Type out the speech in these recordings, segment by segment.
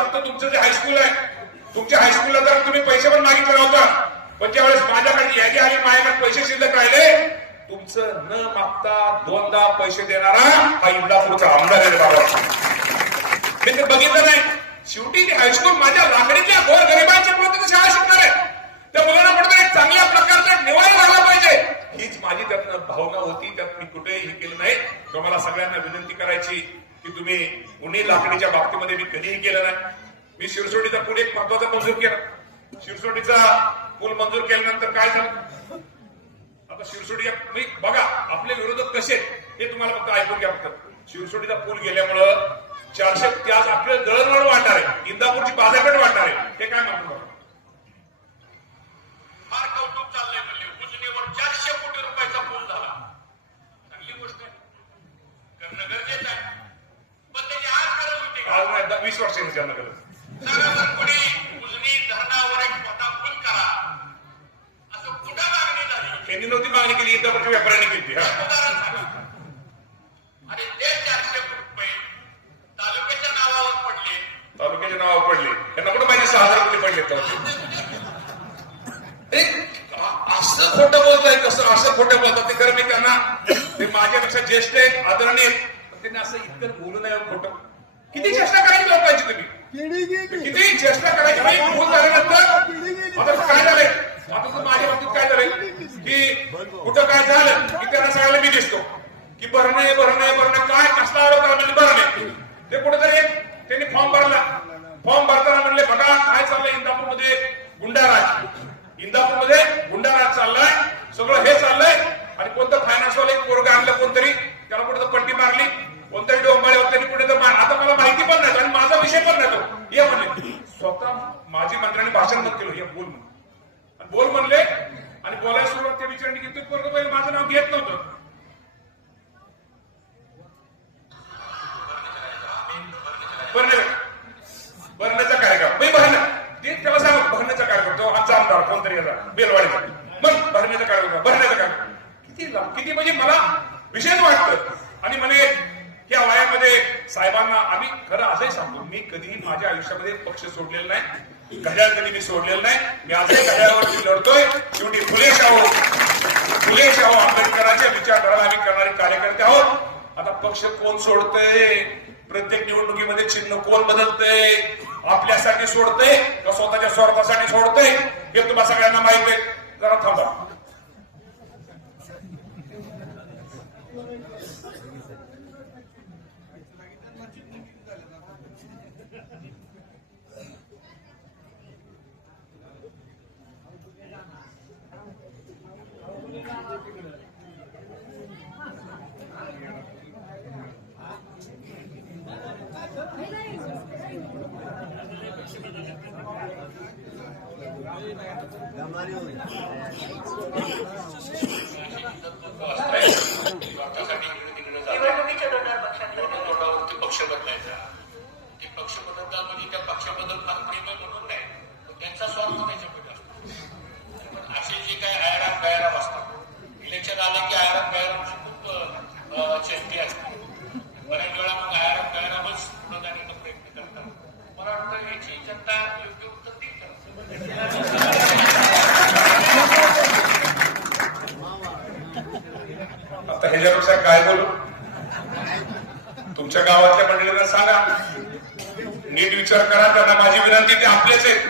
सांगतो तुमचं जे हायस्कूल आहे तुमच्या हायस्कूलला जर तुम्ही पैसे पण मागितले नव्हता पण ज्यावेळेस माझ्याकडे यादी आणि माझ्याकडे पैसे शिल्लक राहिले तुमचं न मागता दोनदा पैसे देणारा हा इंदापूरचा आमदार आहे बाबा. मी ते बघितलं नाही. शेवटी हायस्कूल माझ्या लाकडीतल्या गोर गरिबांच्या मुलं शाळा शिकणार आहे त्या मुलांना कुठेतरी चांगल्या प्रकारचा निवारण झाला पाहिजे हीच माझी त्यातनं भावना होती त्यात मी कुठेही हे केलं नाही तर मला सगळ्यांना विनंती करायची की तुम्ही उन्ही लाकडीच्या बाबतीमध्ये मी कधीही केलं नाही. मी शिरसोटीचा पूल एक महत्त्वाचा मंजूर केला. शिरसोटीचा पूल मंजूर केल्यानंतर काय झालं? आता शिरसोटी मी बघा आपले विरोधक कसे हे तुम्हाला फक्त ऐकून घ्या फक्त. शिरसोटीचा पूल गेल्यामुळं चारशे त्याच आपलं दळणवळ वाढणार आहे. इंदापूरची बाजारपेठ वाढणार आहे. हे काय म्हणतो बघा. फार कौतुक चाललंय म्हणले उजनीवर चारशे कोटी रुपयाचा पूल झाला चांगली गोष्ट आहे करणं गरजेचं आहे पण त्याची आज गरज होती का आज नाही दहा- वीस वर्षांनी त्यांना गरज सांगा बरं कोणी उजनी धरणावर एक मोठा पूल करा असं कुठं मागणी झाली यांनी नव्हती मागणी केली इंदापूरच्या व्यापाऱ्यांनी केली. हा. तालुक्याच्या नावावर पडले. तालुक्याचे नाव पडले. त्यांना कुठं माहिती? सहा हजार रुपये पडले असं खोटं बोलताय कसं? असं खोटं बोलतात ते खरं मी त्यांना ते माझ्यापेक्षा ज्येष्ठ आहेत आदरणीय त्यांनी असं इतकं बोलू नये खोटं. किती चेष्टा किती चेष्टा करायची बाई भूल झाल्यानंतर आता काय झालंय? आता तर माझ्या बाबतीत काय झालंय? की कुठं काय झालं की त्यांना सांगायला मी दिसतो की भरणे भरणे भरणे काय कसला आरोप करा म्हणजे भरणे. ते कुठेतरी त्यांनी फॉर्म भरला. फॉर्म भरताना म्हणले बघा काय चाललंय इंदापूरमध्ये? गुंडाराज. इंदापूरमध्ये गुंडाराज चाललाय सगळं हे चाललंय आणि कोणतं फायनान्सवाला एक पोरगा आणलं कोणतरी त्याला कुठं पट्टी मारली कोणतरी डोंबाळे होते कुठे तर मार आता मला माहिती पण नाही आणि माझा विषय पण नाही तो ये म्हणले स्वतः माजी मंत्र्यांनी भाषण केलं हे बोल म्हणून. आणि बोल म्हणले आणि बोलायला सुरुवात त्या विचारणी की तू पोरग पहिले माझं नाव घेत नव्हतं. भरण्याचा कार्यक्रम. मी भरणं ते त्याला सांग भरण्याचा कार्यक्रम. तो आमचा आमदार कोणतरी याचा बेलवाडीचा. मग भरण्याचा कार्यक्रम भरण्याचा कार्यक्रम. किती किती म्हणजे मला विशेष वाटतं. आणि म्हणे या वयामध्ये साहेबांना आम्ही खरं असंही सांगतो मी कधीही माझ्या आयुष्यामध्ये पक्ष सोडलेला नाही घड्याळ कधी मी सोडलेलं नाही मी आजही घड्याळावरती लढतोय शेवटी फुले शाहू फुले शाहू आंबेडकरांच्या विचारधारा आम्ही करणारे कार्यकर्ते आहोत. आता पक्ष कोण सोडतय? प्रत्येक निवडणुकीमध्ये चिन्ह कोण बदलतंय? आपल्यासाठी सोडतंय का स्वतःच्या स्वार्थासाठी सोडतंय? हे तुम्हाला सगळ्यांना माहीत आहे. जरा थांबा. स्वार्थासाठी ह्याच्यापेक्षा काय बोलू? तुमच्या गावातल्या मंडळींना सांगा. नीट विचार करा त्यांना माझी विनंती ते आपलेच आहेत.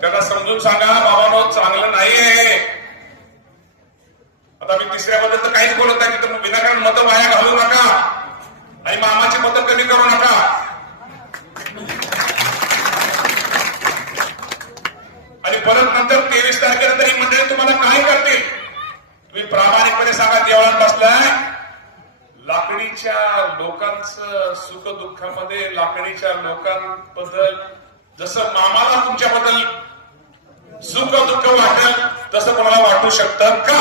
त्यांना समजून सांगा बाबानो चांगलं नाही आहे. आता मी तिसऱ्याबद्दल तर काहीच बोलत नाही तिथं विनाकारण मतं वाया घालू नका. आणि मामाची मतं कमी करू नका. आणि परत नंतर तेवीस तारखेला तरी मंडळी तुम्हाला काय करतील? तुम्ही प्रामाणिकपणे सांगा देवा बसलाय लाकडीच्या लोकांचं सुख दुःखामध्ये लाकडीच्या लोकांबद्दल जसं मामाला तुमच्याबद्दल सुख दुःख वाटेल तसं मला वाटू शकतं का?